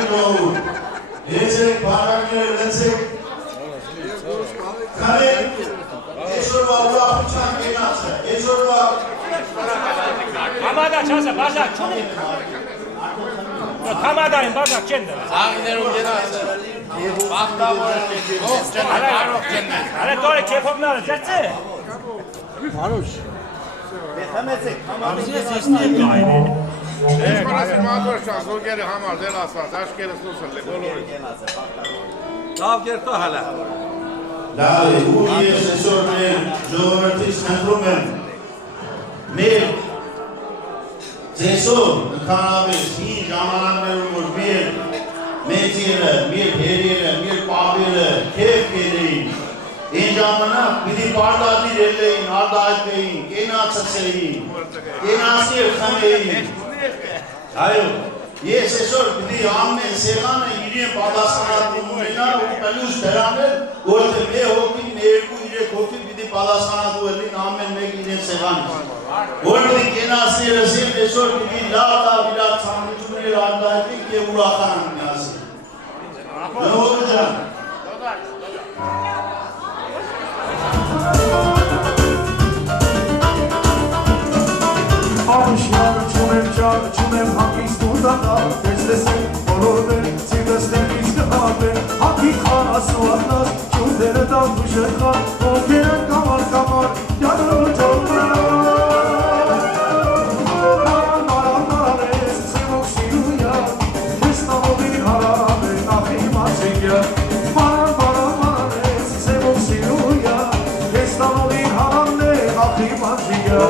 Ալուդով, եզեք, բարակներ, լեցեք, կարեք, եզորվա ուլախության գենացը, եզորվա Համադա չասը, բազակ չունի Համադային բազակ չեն դրա Աղիներում գենացը Բաղտավոր են ով չեն արող չեն Արե տորը կեփովնարը, ձերցե Հարուշ Համեցեք, համեցեք Այսպարասին մատոր շան, զորգերի համար դել ասված, աշկերը սուսըլ է, բոլորի Լավ գերտո հալա Լավ է, ու ես այսօր մեր ժողովրդից խնդրում եմ մեր ձեսով նկարավես հին ժամանակներում որ մեր մեծերը, մեր հերերը, մեր պապերը քեֆ կերեին Այն ժամանակ պիտի պարտադիր ելեին, արդայտվեին, կենացցեին, կենացի խմեին Այո, ես այսօր պիտի ամեն սեղանը իրեն պատասխանատու ունենա ու պլուս դրանել, որ թե մի հոգի, երկու, երեք հոգի պիտի պատասխանատու ելին ամեն մեկ իրեն սեղանից Որ պիտի կենացիներս են այսօր պիտի լավ իրար ծանություններ արդայտվենք և ուրախանանք միասին Նորը ջան Արուշյանը չունեմ ճար, չունեմ հանգիստ ու դատար Ես լեսեմ բոլորներ, ծիվստեմ իս կհատեր Հակի խանասու ատնար, ճունդերը դավ ու շրխար Ոգերը կամար կամար, յանրը ճոմրար Մարան մարան մարան ես, սևոք սիրույա Ես նամովի հարավ է, նախի մացիկյա Մարան մարան մարան ես, սևոք սիրույա Ես նամովի հարավն է, նախի մացիկյա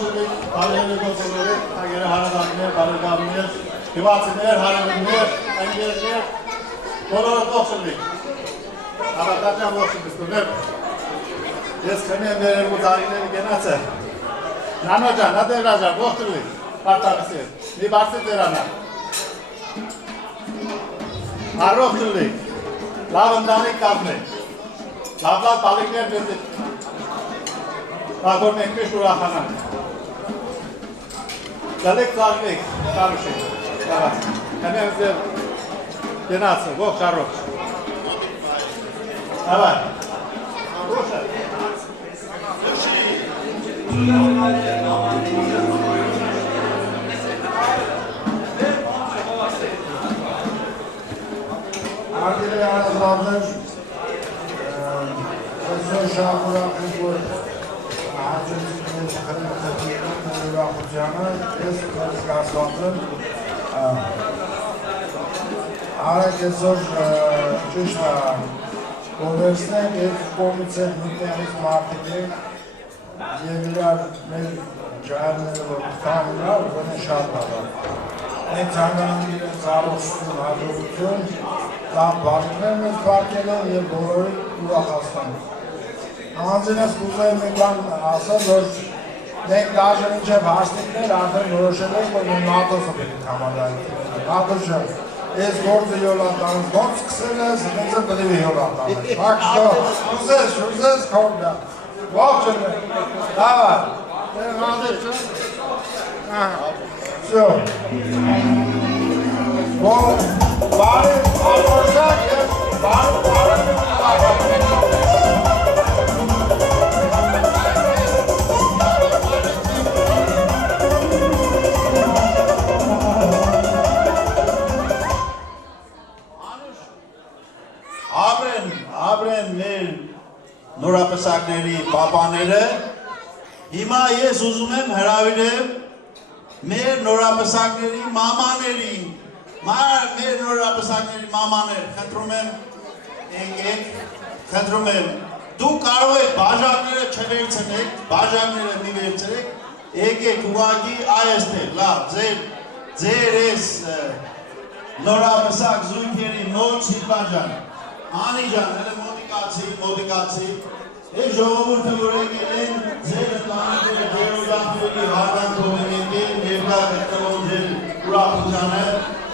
ողջույն բարեկամներ գոհորը հայերը հարադատներ բարեկամներ դիվացներ հարևաններ ընկերներ բոլորը ողջույն հավատացյալ ողջույն ես քնեմ ներերու տարիների գնացը նանոջան ադերաժան ողջույն պարտավորի մի բարձր դերանա առողջույն լավ ընտանիք կազմեք լավ բալիկներ դեպի Ագոր մենք միշտ ուրախանանք Գալեք ծաղվեք տարուշի Հենև ձեր գնացը ողջ առողջ Հավար Ողջը Արգելի արազավներ Այսօր շահուրախ ենք, որ հաջորդիքներ խրմխտիկն ուրախությանը ես կասված եմ արեք այսօր ճիշտ կոնվերսնենք և կողմից են միտեղից մարդիկ ենք և իրար մեր ջահերները որ կտան իրար վնե շատ բավար մենք ծանկանանք իրենց առողջություն, հաջողություն լավ բաժներ մեզ բարկել են և բոլորի ուրախացնենք Անձինս կուզեի մի բան ասել, որ մենք դաժը մինչև հասնիկներ արդեն որոշել ենք, որ մենք նատոսը պետք է համադայինք։ Նատոսը, ես գործը յոլատանս, ոնց սկսել ես, ինձը պետք է յոլատանս։ Հակշտո, ուզես կորդա, ողջն է, դավա, Всё. Բարի, ալորժակ և բարի Ապրեն մեր նորապսակների պապաները, հիմա ես ուզում եմ հրավիրեմ մեր նորապսակների մամաներին, մեր նորապսակների մամաներ, խնդրում եմ, եկեք, խնդրում եմ, դուք կարող եք բաժակները չվերցնեք, բաժակները մի վերցրեք, եկեք ուղղակի այստեղ, լավ, ձեր ես նորապսակ զույգերի նոր Սիլվան Անիջան, հələ մոտիկացի, ես ժողովուրդը որ եկել են ձեր ընտանիքները ձեր օգնատուների հարգանքով են եկել ներկա գտնվում ձեր ուրախությանը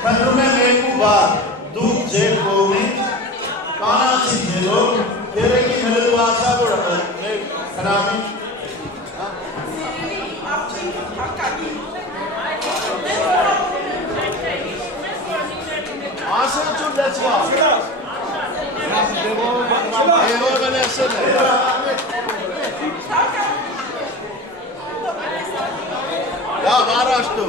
խնդրում եմ երկու բառ դուք ձեր կողմից կանացի ձելով երեքի հրդվածա որ մեր հրամի ասել չու լեցվա Ya araştı.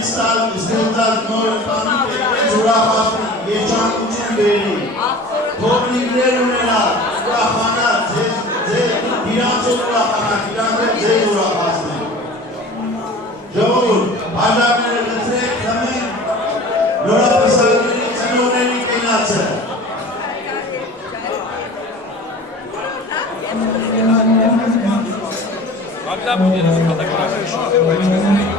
Ստեղծած նոր ընտանիք ուրախացնի, երջանկություն բերի, փոքրիկներ ունենալ, ուրախանալ, իրանցով ուրախանալ, իրանցով ձեզ ուրախացնեն։ Ժողովուրդ, բաժակները լցրեք, խմենք, նորապսակների ծնողների կենացը։ Когда будет фотография?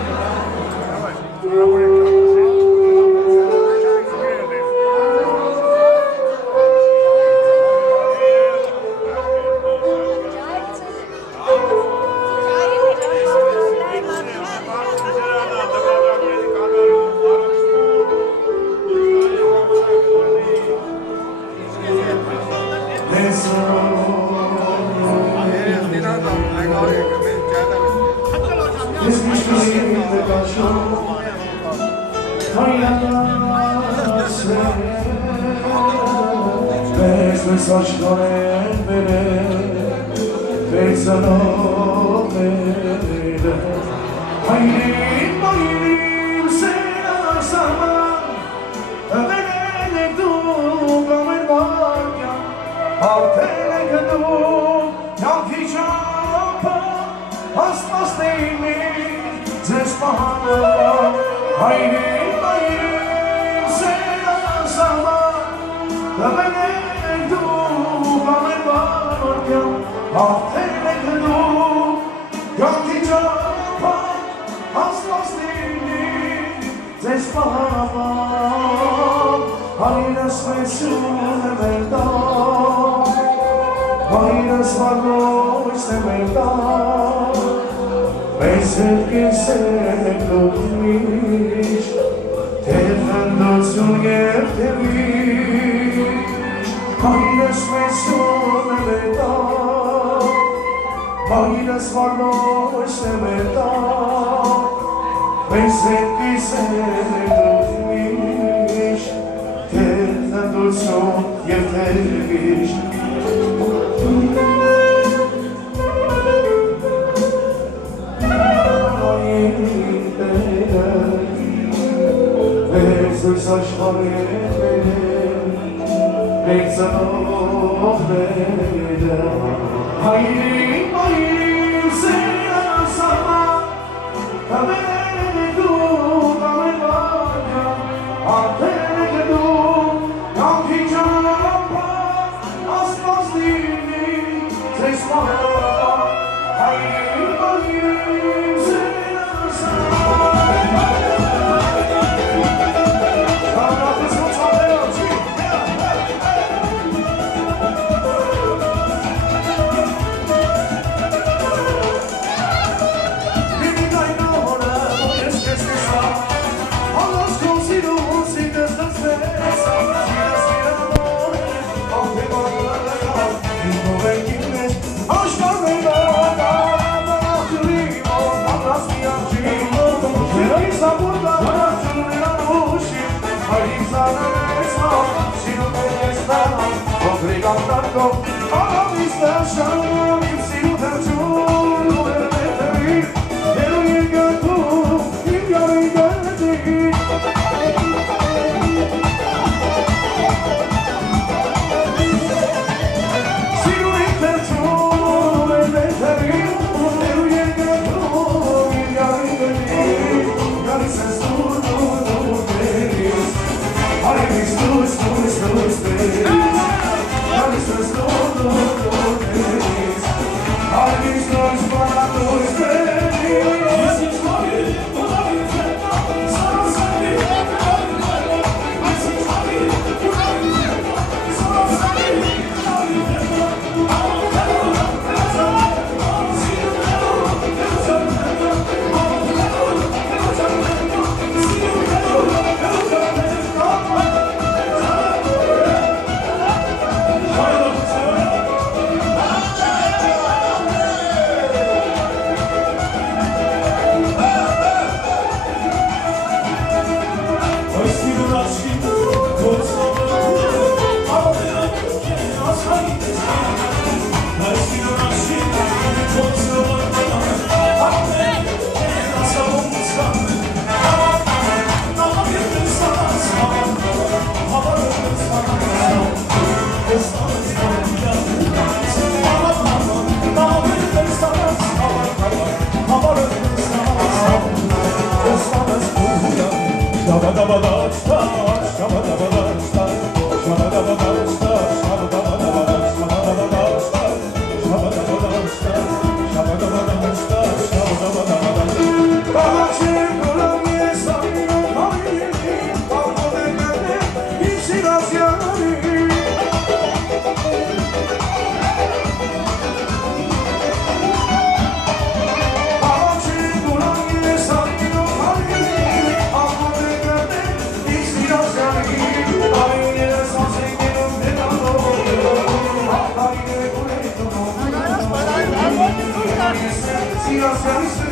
Yes,